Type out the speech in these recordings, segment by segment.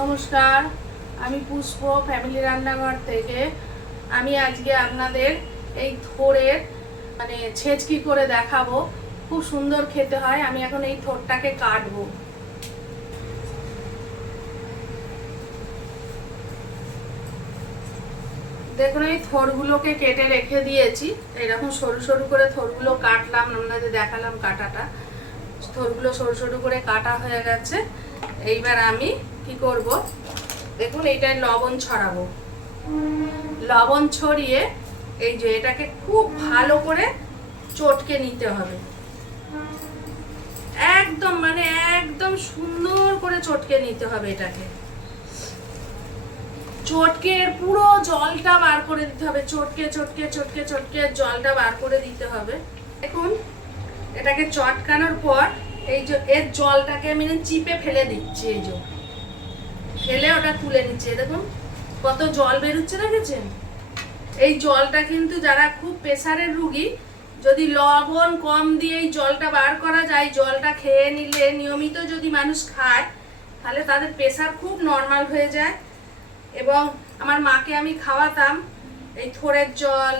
নমস্কার, আমি পুষ্প ফ্যামিলি রান্নাঘর থেকে। আমি আজকে আপনাদের এই থোড়ের ছেঁচকি করে দেখাবো। খুব সুন্দর খেতে হয়। আমি এখন এই থোড়টাকে কাটবো। দেখুন, এই থোড়গুলোকে কেটে রেখে দিয়েছি। এরকম সরু সরু করে থোড়গুলো কাটলাম, আপনাদের দেখালাম কাটাটা। থোড়গুলো সরু সরু করে কাটা হয়ে গেছে। এইবার আমি কি করব, দেখুন এইটায় লবণ ছড়াবো। লবণ ছড়িয়ে এই যে এটাকে খুব ভালো করে চটকে নিতে হবে। একদম সুন্দর করে চটকে নিতে হবে। এটাকে চটকে পুরো জলটা বার করে দিতে হবে। চটকে চটকে চটকে চটকে জলটা বার করে দিতে হবে। দেখুন, এটাকে চটকানোর পর এই যে এর জলটাকে আমি চিপে ফেলে দিচ্ছি। এই যে ফেলে ওটা তুলে নিচ্ছে। দেখুন কত জল বেরোচ্ছে, দেখেছেন? এই জলটা কিন্তু যারা খুব প্রেসারের রুগী, যদি লবণ কম দিয়ে এই জলটা বার করা যায়, জলটা খেয়ে নিলে নিয়মিত যদি মানুষ খায়, তাহলে তাদের প্রেসার খুব নর্মাল হয়ে যায়। এবং আমার মাকে আমি খাওয়াতাম এই থোড়ের জল,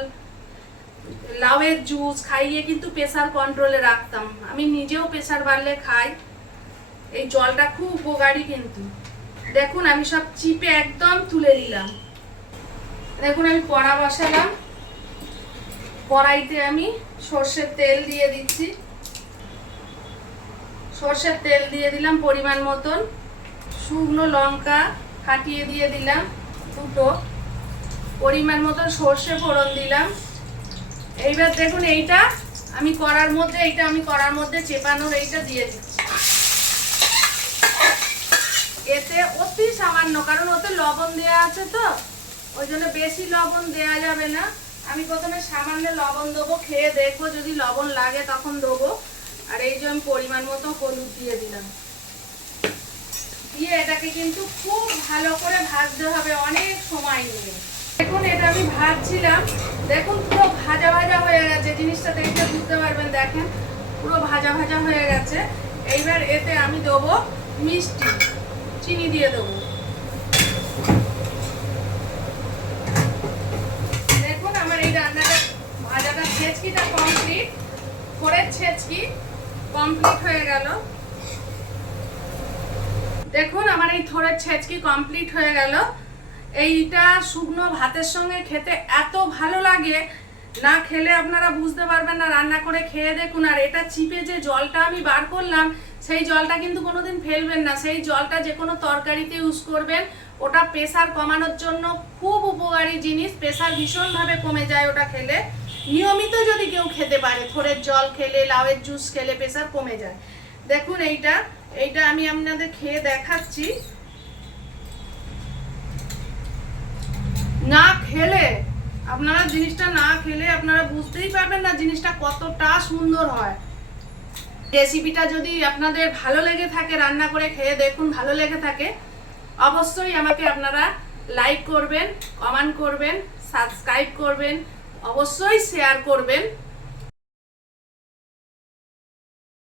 লাউয়ের জুস খাইয়ে কিন্তু প্রেসার কন্ট্রোলে রাখতাম। আমি নিজেও প্রেসার বাড়লে খাই। এই জলটা খুব উপকারী কিন্তু। দেখুন আমি সব চিপে একদম তুলে নিলাম। দেখুন আমি কড়া বসালাম। কড়াইতে আমি সর্ষের তেল দিয়ে দিচ্ছি। সর্ষের তেল দিয়ে দিলাম পরিমাণ মতন। শুকনো লঙ্কা ফাটিয়ে দিয়ে দিলাম দুটো। পরিমাণ মতন সর্ষে ফোড়ন দিলাম। এইবার দেখুন এইটা আমি কড়ার মধ্যে চেপানোর এইটা দিয়ে দিচ্ছি। এতে অতি সামান্য, কারণ ওতে লবণ দেওয়া আছে তো, ওই জন্য বেশি লবণ দেওয়া যাবে না। আমি প্রথমে সামান্য লবণ দেবো, খেয়ে দেখবো, যদি লবণ লাগে তখন দেবো। আর এই যে আমি পরিমাণ মতো হলুদ দিয়ে দিলাম। দিয়ে এটাকে কিন্তু খুব ভালো করে ভাজতে হবে, অনেক সময় নিয়ে। দেখুন এটা আমি ভাজছিলাম, দেখুন পুরো ভাজা ভাজা হয়ে গেছে। জিনিসটা দেখতে বুঝতে পারবেন, দেখেন পুরো ভাজা ভাজা হয়ে গেছে। এইবার এতে আমি দেবো মিষ্টি, চিনি দিয়ে দেবো। দেখুন আমার এই রান্নাটা ভাজাটা ছেঁচকিটা কমপ্লিট, থোড়ের ছেঁচকি কমপ্লিট হয়ে গেল। দেখুন আমার এই থোড়ের ছেঁচকি কমপ্লিট হয়ে গেল। এইটা শুকনো ভাতের সঙ্গে খেতে এত ভালো লাগে, না খেলে আপনারা বুঝতে পারবেন না। রান্না করে খেয়ে দেখুন। আর এটা চিপে যে জলটা আমি বার করলাম, সেই জলটা কিন্তু কোনোদিন ফেলবেন না। সেই জলটা যে কোনো তরকারিতে ইউজ করবেন। ওটা প্রেসার কমানোর জন্য খুব উপকারী জিনিস। প্রেসার ভীষণভাবে কমে যায় ওটা খেলে। নিয়মিত যদি কেউ খেতে পারে, থোড়ের জল খেলে, লাউয়ের জুস খেলে প্রেসার কমে যায়। দেখুন এইটা আমি আপনাদের খেয়ে দেখাচ্ছি। জিনিসটা না খেলে আপনারা বুঝতেই পারবেন না জিনিসটা কতটা সুন্দর হয়। রেসিপিটা যদি আপনাদের ভালো লেগে থাকে, রান্না করে খেয়ে দেখুন, ভালো লেগে থাকে, অবশ্যই আমাকে আপনারা লাইক করবেন, কমেন্ট করবেন, সাবস্ক্রাইব করবেন, অবশ্যই শেয়ার করবেন।